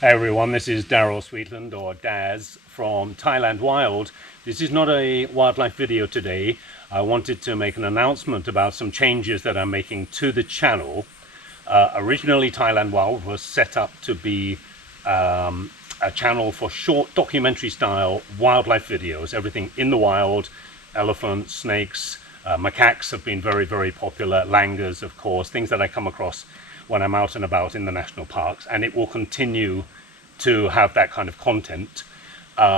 Hey everyone, this is Daryl Sweetland, or Daz, from Thailand Wild. This is not a wildlife video today. I wanted to make an announcement about some changes that I'm making to the channel. Originally, Thailand Wild was set up to be a channel for short documentary style wildlife videos, everything in the wild. Elephants, snakes, macaques have been very, very popular, langurs, of course, things that I come across when I'm out and about in the national parks, and it will continue to have that kind of content.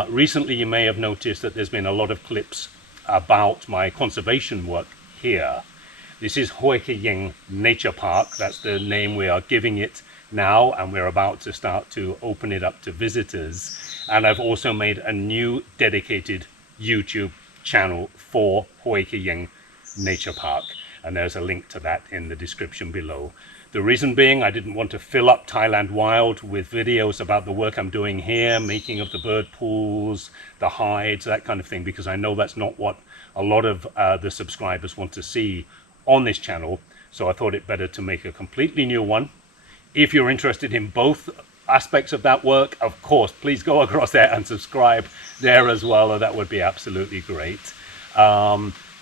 Recently, you may have noticed that there's been a lot of clips about my conservation work here. This is Hoi Ke Yeng Nature Park. That's the name we are giving it now, and we're about to start to open it up to visitors. And I've also made a new dedicated YouTube channel for Hoi Ke Yeng Nature Park, and there's a link to that in the description below. The reason being, I didn't want to fill up Thailand Wild with videos about the work I'm doing here, making of the bird pools, the hides, that kind of thing, because I know that's not what a lot of the subscribers want to see on this channel. So I thought it better to make a completely new one. If you're interested in both aspects of that work, of course, please go across there and subscribe there as well. That would be absolutely great.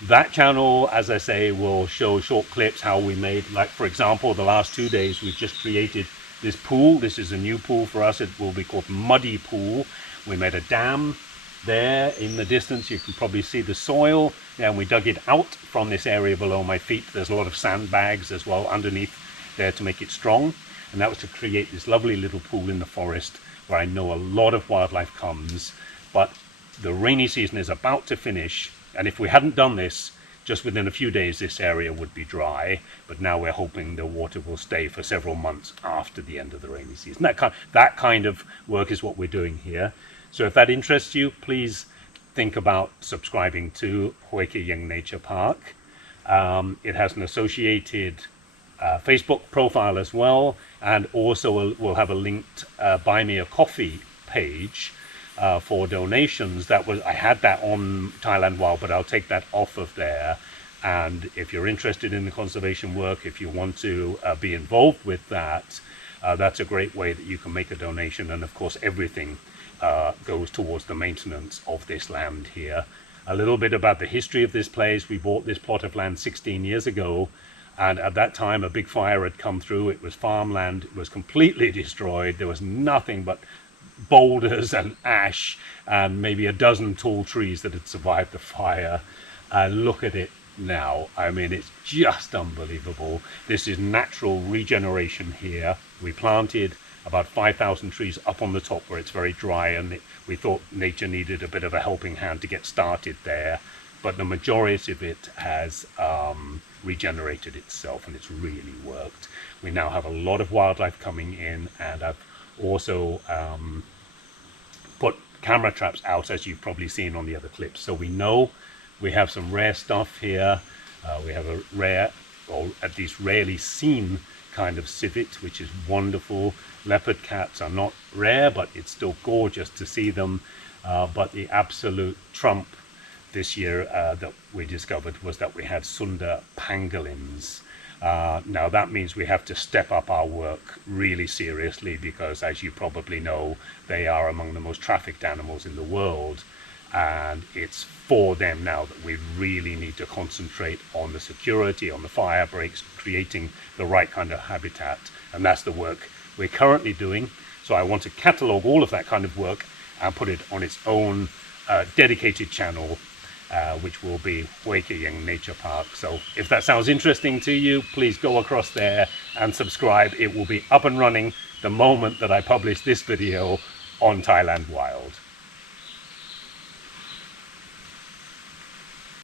That channel, as I say, will show short clips how we made, like for example, the last 2 days we've just created this pool. This is a new pool for us. It will be called Muddy Pool. We made a dam there in the distance. You can probably see the soil, and we dug it out from this area below my feet. There's a lot of sandbags as well underneath there to make it strong, and that was to create this lovely little pool in the forest where I know a lot of wildlife comes. But the rainy season is about to finish, and if we hadn't done this, just within a few days this area would be dry. But now we're hoping the water will stay for several months after the end of the rainy season. That kind of work is what we're doing here. So if that interests you, please think about subscribing to Hoi Ke Yeng Nature Park. It has an associated Facebook profile as well, and also we'll have a linked Buy Me a Coffee page for donations. I had that on Thailand Wild, but I'll take that off of there. And if you're interested in the conservation work, if you want to be involved with that, that's a great way that you can make a donation. And of course, everything goes towards the maintenance of this land here. A little bit about the history of this place. We bought this plot of land 16 years ago, and at that time a big fire had come through. It was farmland. It was completely destroyed. There was nothing but boulders and ash and maybe a dozen tall trees that had survived the fire. And look at it now. I mean, it's just unbelievable. This is natural regeneration here. We planted about 5,000 trees up on the top where it's very dry, and we thought nature needed a bit of a helping hand to get started there, but the majority of it has regenerated itself, and it's really worked. We now have a lot of wildlife coming in, and I've also put camera traps out, as you've probably seen on the other clips. So we know we have some rare stuff here. We have a rare, or at least rarely seen, kind of civet, which is wonderful. Leopard cats are not rare, but it's still gorgeous to see them. But the absolute trump this year that we discovered was that we had Sunda pangolins. Now that means we have to step up our work really seriously, because as you probably know, they are among the most trafficked animals in the world, and it's for them now that we really need to concentrate on the security, on the fire breaks, creating the right kind of habitat, and that's the work we're currently doing. So I want to catalog all of that kind of work and put it on its own dedicated channel, which will be Hoi Ke Yeng Nature Park. So if that sounds interesting to you, please go across there and subscribe. It will be up and running the moment that I publish this video on Thailand Wild.